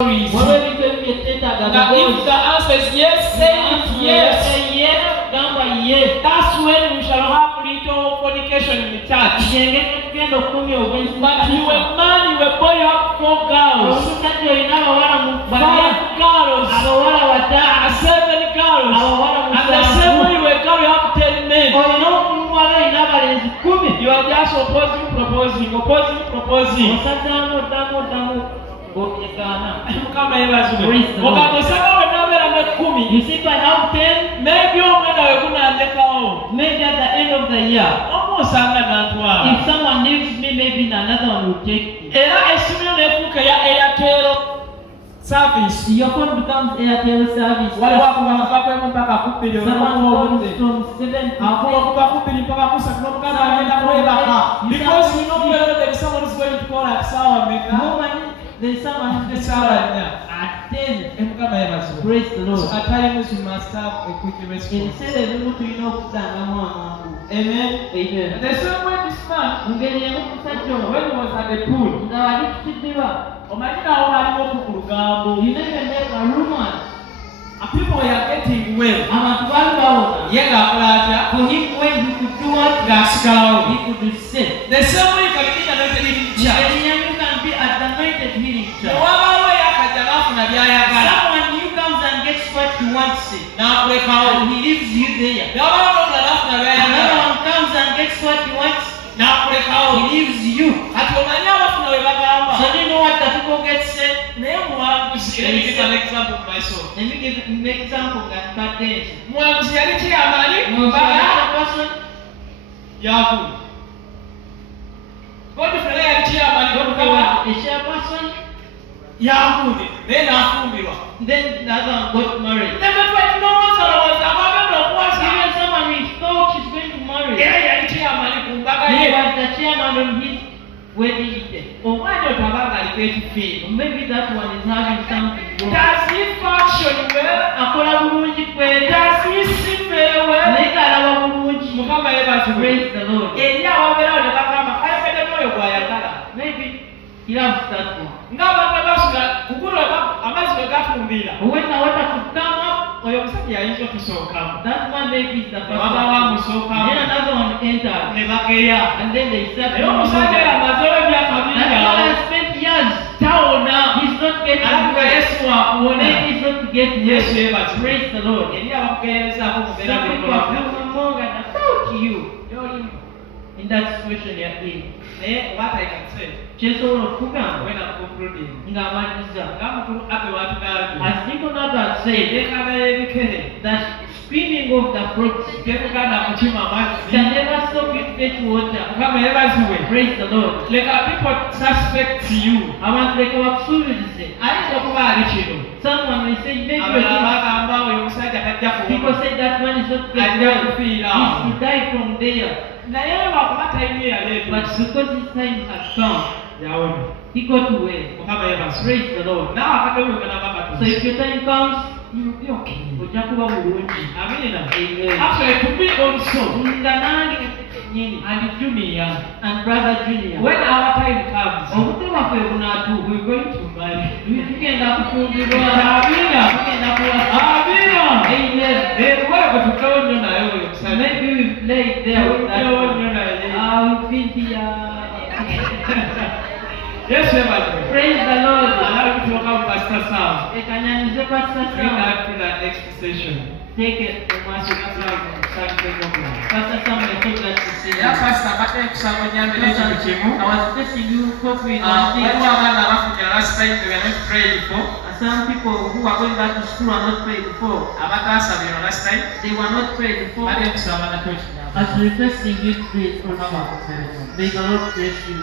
Now, if the answer is yes, say it yes. That's when we shall have little fornication in the church. But you were man, you were boy, you have 4 girls. 5 girls. 7 girls. And the same way you were girl, you have 10 men. You are just opposing. You see, if I have 10, maybe at the end of the year, if someone leaves me, maybe another one will take me. Service. Your phone becomes Airtel service. Someone goes from 7 to 10. Because you know there is someone who's going to call at Sour Maker. There is someone who's at 10. Praise the Lord. So at times you must have a quick response. Amen. Amen. The same way this man, when he was at the pool, you never make a rumor. People were getting well. For him, when he could do what? He could sin. The same way you can be anointed in church. You can be at the anointed healing church. Someone new comes and gets what he wants it. And he leaves you there. Another one comes and gets what he wants. He leaves you. So do you know what the people get said? Let me give an example of myself. Let me give an example of that person. Then the other one got married. Even someone we thought she's going to marry. He was the chairman on his wedding day. Or maybe that one is having something wrong. Does he function well? Does he sing very well? Praise the Lord. Maybe he loves that one. When I want to come up, that one maybe is the first one. Then another one entered. And then they said, that one has spent years. He's not getting maybe he's not getting praise the Lord. Some people are feeling more and I thought to you in that situation you're in. What I can say, when I'm concluding, as people not that say that screaming of the frogs can never stop you fetch water. Praise the Lord. People suspect you. I want to come up soon. Someone will say maybe people say that man is not dead. He died from there. But because his time had come, he got away. Praise the Lord. So if your time comes, you will be okay. Amen. Actually, to me also, and Junior and Brother Junior, when our time comes, we're going to marry. You can have to do maybe we play there with that one. We've been here. Yes, praise the Lord. Allow me to welcome Pastor Sam. Bring that to the next session. Take it. Pastor Sam, I'm so glad to see you. I was testing you hoping last time they were not prayed before. Some people who are going back to school are not prayed before. Last time they were not prayed before. As requesting you to pray also. May the Lord bless you.